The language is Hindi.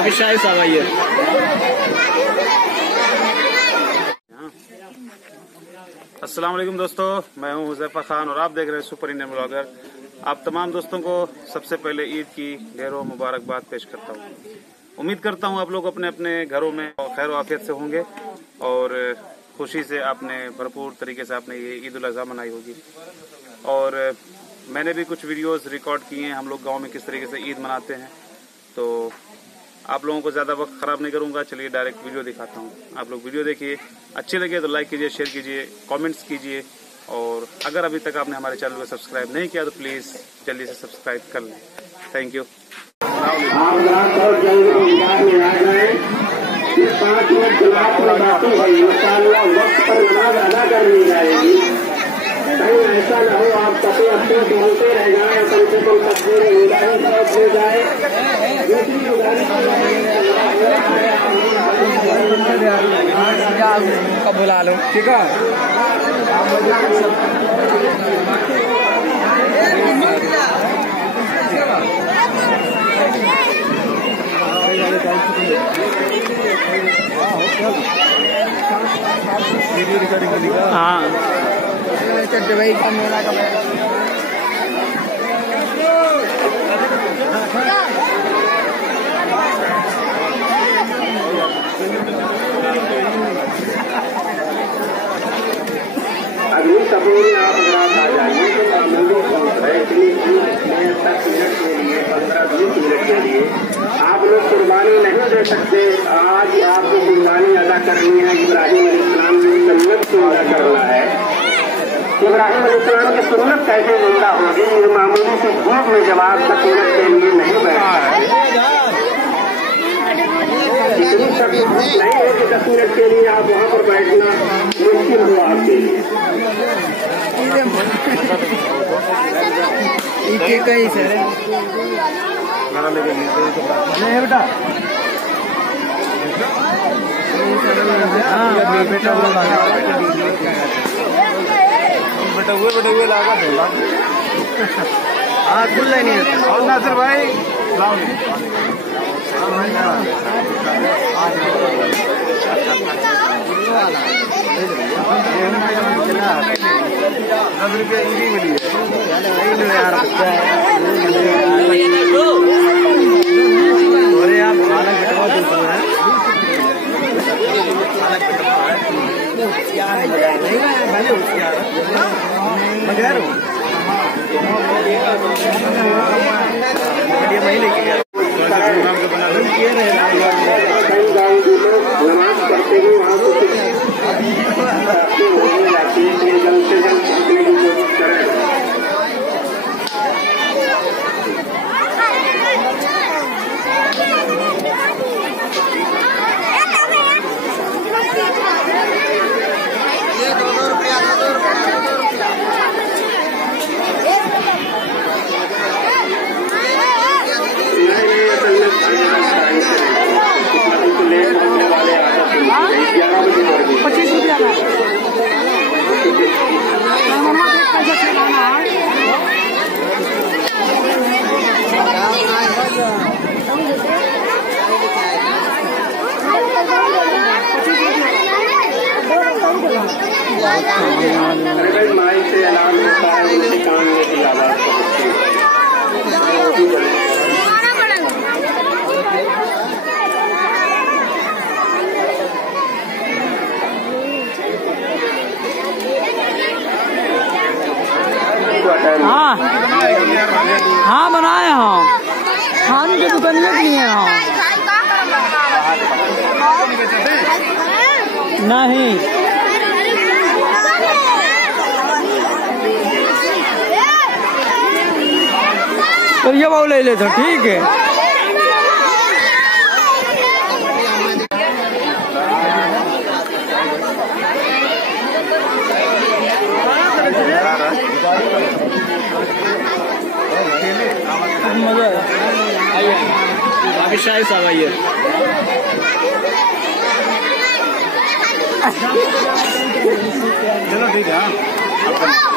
अभी शाही साहब आइए। अस्सलाम वालेकुम दोस्तों, मैं हूं हुज़ैफा खान और आप देख रहे हैं सुपर इंडियन ब्लॉगर। आप तमाम दोस्तों को सबसे पहले ईद की ढेरों मुबारकबाद पेश करता हूं। उम्मीद करता हूं आप लोग अपने अपने घरों में खैर आफियत से होंगे और खुशी से आपने भरपूर तरीके से आपने ये ईद उल अज़हा मनाई होगी। और मैंने भी कुछ वीडियोस रिकॉर्ड किए हैं हम लोग गांव में किस तरीके से ईद मनाते हैं। तो आप लोगों को ज़्यादा वक्त ख़राब नहीं करूंगा, चलिए डायरेक्ट वीडियो दिखाता हूं। आप लोग वीडियो देखिए, अच्छी लगे तो लाइक कीजिए, शेयर कीजिए, कमेंट्स कीजिए और अगर अभी तक आपने हमारे चैनल को सब्सक्राइब नहीं किया तो प्लीज़ जल्दी से सब्सक्राइब कर लें। Thank you. ऐसा न हो आप कभी अपने ढूंढते रह जाए, कम से कम तस्वीर गुजारिश हो जाए। दूसरी गुजारिश कब बुला लो, ठीक है। हाँ चट्टे भाई का मेला का अगली सबूरी आप अगर आप आ जाइए तो मंदिर पहुंच रहे इतनी दूर में 10 मिनट के लिए 15-20 मिनट के लिए आप लोग कुर्बानी नहीं दे सकते। आज आपको कुर्बानी अदा करनी है, इब्राहिम अलैहिस्सलाम की सुन्नत को अदा करना है। इब्राहिम अलैहिस्सलाम की सुन्नत कैसे जिंदा होगी, ये मामूली से भूख में जवाब 10 मिनट के लिए नहीं बैठा है। इतनी सब नहीं है कि 10 मिनट के लिए आप वहाँ पर बैठना मुश्किल हो आपके लिए। कहीं से नहीं बेटा, बेटा हुए लागा हाँ खुल नहीं है। और नासिर भाई अरे आप खाना कटवा देते हैं मैं लेके गया। कई गाँव के लोग नमाज पढ़ते हुए वहाँ से जल्द से जल्द पहुँचने की कोशिश करें। माइक से ऐलान होता है, उनके कान में की आवाज पहुंचती है। हाँ हाँ बनाए हाँ खाने की दुकान में नहीं है। हाँ नहीं तो ये वो ले लेते ठीक है। मजा आइए, अभी शाही साहब आइए। चलो ठीक है।